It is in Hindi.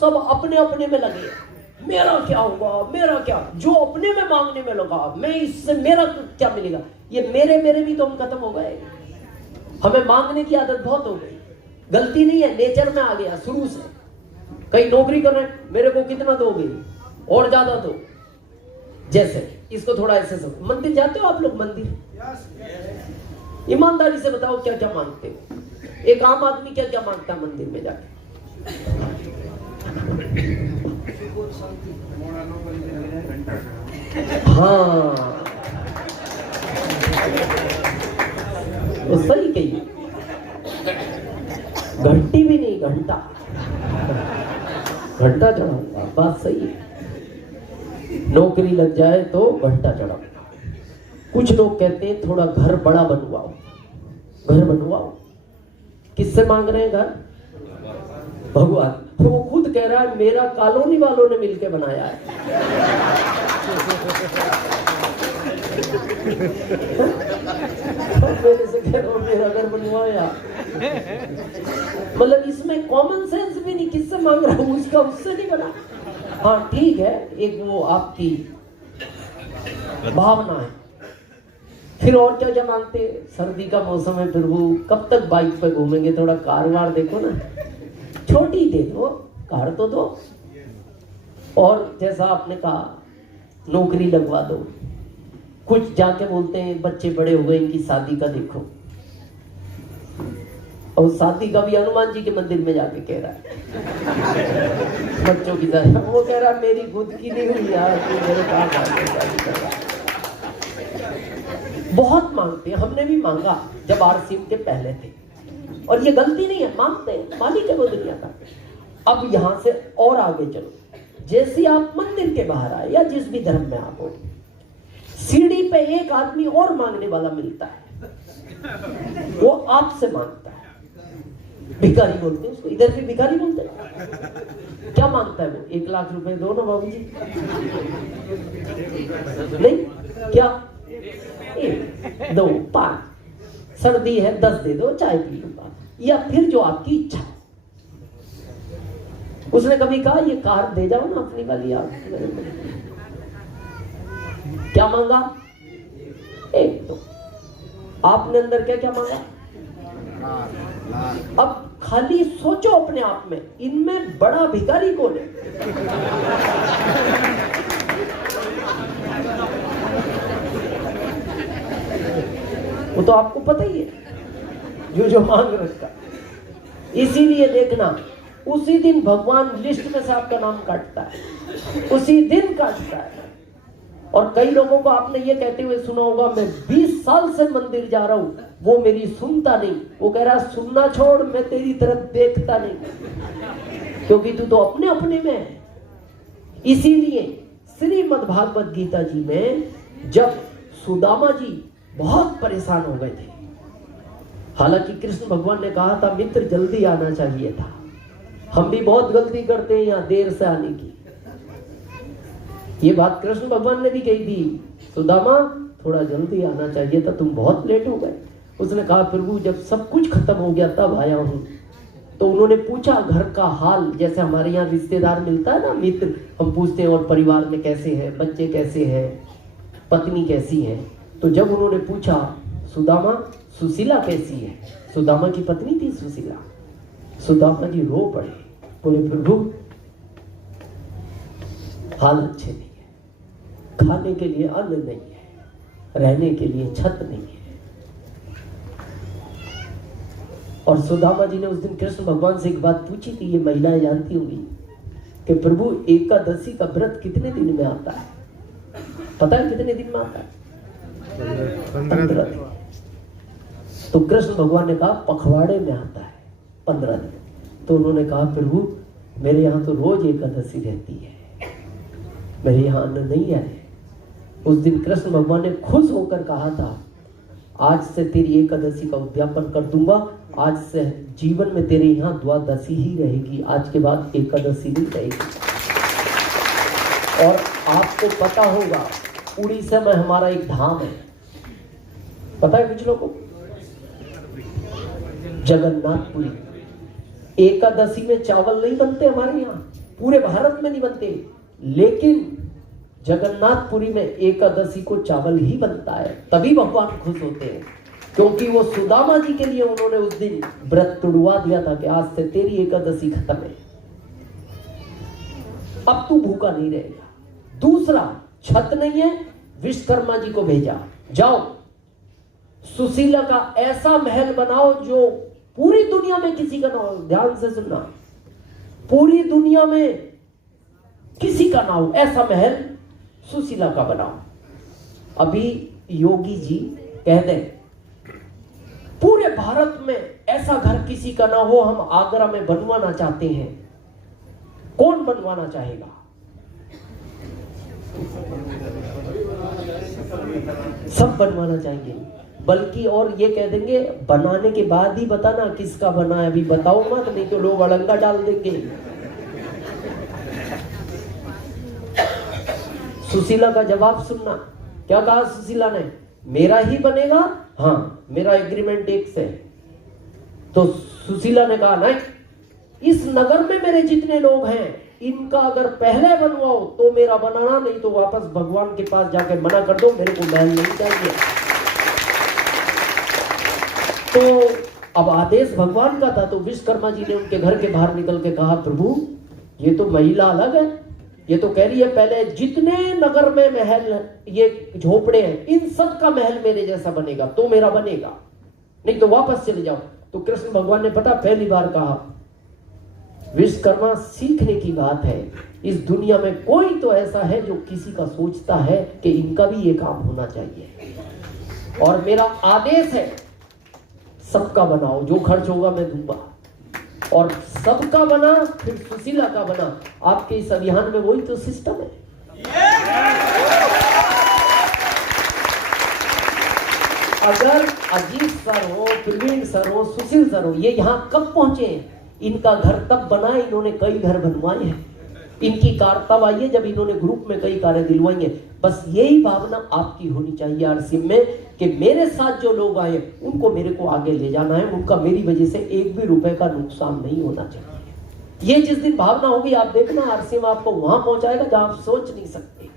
सब अपने अपने में लगे हैं। मेरा क्या होगा, मेरा क्या, जो अपने में मांगने में लगा, मैं इससे मेरा क्या मिलेगा। ये मेरे भी तो हम खत्म हो गए। हमें मांगने की आदत बहुत हो गई। गलती नहीं है, नेचर में आ गया शुरू से। कहीं नौकरी कर रहे हैं, मेरे को कितना दोगे, और ज्यादा दो। जैसे इसको थोड़ा ऐसे सब, मंदिर जाते हो आप लोग? मंदिर ईमानदारी से बताओ क्या क्या मांगते हो? एक आम आदमी क्या क्या मांगता है मंदिर में जाके? हाँ, तो सही कही, घंटी भी नहीं, घंटा चढ़ाऊंगा, बात सही है। नौकरी लग जाए तो घंटा चढ़ाऊंगा। कुछ लोग कहते हैं थोड़ा घर बड़ा बनवाओ, घर बनवाओ। किससे मांग रहे हैं घर? भगवान। तो वो खुद कह रहा है मेरा कॉलोनी वालों ने मिलके बनाया है। मेरे से कह रहा हूं मेरा घर बनवाया। मतलब इसमें कॉमन सेंस भी नहीं, किससे मांग रहा हूं, उसका उससे नहीं बना। हाँ ठीक है, एक वो आपकी भावना है। फिर और क्या क्या मांगते? सर्दी का मौसम है प्रभु, कब तक बाइक पे घूमेंगे, थोड़ा कार वार देखो ना, छोटी दे दो, कार तो दो। और जैसा आपने कहा नौकरी लगवा दो। कुछ जाके बोलते हैं बच्चे बड़े हो गए, इनकी शादी का देखो। और शादी का भी हनुमान जी के मंदिर में जाके कह रहा है बच्चों की शादी। वो कह रहा मेरी खुद की नहीं हुई यार, मेरे पास। बहुत मांगते हैं, हमने भी मांगा जब आरसीएम के पहले थे, और ये गलती नहीं है, मांगते हैं, मालिक है वो दुनिया का। अब यहां से और आगे चलो, जैसे आप मंदिर के बाहर आए या जिस भी धर्म में आप हो, सीढ़ी पे एक आदमी और मांगने वाला मिलता है, वो आपसे मांगता है। भिखारी बोलते हैं उसको, इधर भी भिखारी बोलते हैं। क्या मांगता है वो? 1 लाख रुपए दो ना बाबूजी। नहीं क्या, 1 2 5, सर्दी है 10 दे दो, चाय पी लूंगा। या फिर जो आपकी इच्छा। उसने कभी कहा ये कार दे जाओ ना अपनी वाली आप। क्या मांगा? 1 2। आपने अंदर क्या क्या मांगा? अब खाली सोचो अपने आप में, इनमें बड़ा भिखारी कौन है? वो तो आपको पता ही है जो मांग रखा। इसीलिए देखना, उसी दिन भगवान लिस्ट में से आपका नाम काटता है, उसी दिन काटता है। और कई लोगों को आपने ये कहते हुए सुना होगा, मैं 20 साल से मंदिर जा रहा हूं, वो मेरी सुनता नहीं। वो कह रहा सुनना छोड़, मैं तेरी तरफ देखता नहीं, क्योंकि तू तो अपने अपने में है। इसीलिए श्रीमद् भागवत गीता जी में जब सुदामा जी बहुत परेशान हो गए थे, हालांकि कृष्ण भगवान ने कहा था मित्र जल्दी आना चाहिए था। हम भी बहुत गलती करते हैं यहाँ देर से आने की। ये बात कृष्ण भगवान ने भी कही थी, सुदामा थोड़ा जल्दी आना चाहिए था, तुम बहुत लेट हो गए। उसने कहा प्रभु जब सब कुछ खत्म हो गया तब आया हूं। तो उन्होंने पूछा घर का हाल, जैसे हमारे यहाँ रिश्तेदार मिलता है ना, मित्र, हम पूछते हैं और परिवार में कैसे हैं, बच्चे कैसे हैं, पत्नी कैसी है। तो जब उन्होंने पूछा सुदामा सुशीला कैसी है, सुदामा की पत्नी थी सुशीला, सुदामा जी रो पड़े, बोले प्रभु हाल अच्छे नहीं है, खाने के लिए अन्न नहीं है, रहने के लिए छत नहीं है। और सुदामा जी ने उस दिन कृष्ण भगवान से एक बात पूछी थी, ये महिलाएं जानती होंगी, कि प्रभु एकादशी का व्रत कितने दिन में आता है? पता है कितने दिन में आता है? 15 दिन। तो कृष्ण भगवान ने कहा पखवाड़े में आता है 15 दिन। तो उन्होंने कहा प्रभु मेरे यहाँ तो रोज एकादशी रहती है, मेरे यहाँ अन्न नहीं है। उस दिन कृष्ण भगवान ने खुश होकर कहा था आज से तेरी एकादशी का उद्यापन कर दूंगा, आज से जीवन में तेरे यहाँ द्वादशी ही रहेगी, आज के बाद एकादशी नहीं रहेगी। और आपको पता होगा उड़ीसा में हमारा एक धाम है, पता है कुछ लोगों को? जगन्नाथपुरी। एकादशी में चावल नहीं बनते हमारे यहाँ, पूरे भारत में नहीं बनते, लेकिन जगन्नाथपुरी में एकादशी को चावल ही बनता है, तभी भगवान खुश होते हैं, क्योंकि वो सुदामा जी के लिए उन्होंने उस दिन व्रत तुड़वा दिया था कि आज से तेरी एकादशी खत्म है, अब तू भूखा नहीं रहेगा। दूसरा, छत नहीं है, विश्वकर्मा जी को भेजा, जाओ सुशीला का ऐसा महल बनाओ जो पूरी दुनिया में किसी का ना हो। ध्यान से सुनना, पूरी दुनिया में किसी का ना हो ऐसा महल सुशीला का बनाओ। अभी योगी जी कह दें पूरे भारत में ऐसा घर किसी का ना हो, हम आगरा में बनवाना चाहते हैं, कौन बनवाना चाहेगा? सब बनवाना चाहेंगे, बल्कि और ये कह देंगे बनाने के बाद ही बताना किसका बना है, अभी बताओ मत, नहीं तो लोग अड़ंगा डाल देंगे। सुशीला का जवाब सुनना, क्या कहा सुशीला ने? मेरा ही बनेगा, हाँ मेरा एग्रीमेंट एक से। तो सुशीला ने कहा नहीं, इस नगर में मेरे जितने लोग हैं इनका अगर पहले बनवाओ तो मेरा बनाना, नहीं तो वापस भगवान के पास जाके मना कर दो, मेरे को महल नहीं चाहिए। तो अब आदेश भगवान का था, तो विश्वकर्मा जी ने उनके घर के बाहर निकल के कहा प्रभु ये तो महिला अलग है, ये तो कह रही है पहले जितने नगर में महल ये झोपड़े हैं इन सब का महल मेरे जैसा बनेगा तो मेरा बनेगा, नहीं तो वापस चले जाओ। तो कृष्ण भगवान ने पता पहली बार कहा विश्वकर्मा सीखने की बात है, इस दुनिया में कोई तो ऐसा है जो किसी का सोचता है कि इनका भी ये काम होना चाहिए, और मेरा आदेश है सबका बनाओ, जो खर्च होगा मैं दूंगा। और सबका बना, फिर सुशीला का बना। आपके इस अभियान में वही तो सिस्टम है। अगर अजीत सर हो, प्रवीण सर हो, सुशील सर हो, ये यहां कब पहुंचे? इनका घर तब बना, इन्होंने कई घर बनवाए हैं। इनकी कार तब आई है जब इन्होंने ग्रुप में कई कारें दिलवाई हैं। बस यही भावना आपकी होनी चाहिए आरसीएम में कि मेरे साथ जो लोग आए उनको मेरे को आगे ले जाना है, उनका मेरी वजह से एक भी रुपए का नुकसान नहीं होना चाहिए। ये जिस दिन भावना होगी आप देखना आरसीएम आपको वहां पहुंचाएगा जहां आप सोच नहीं सकते।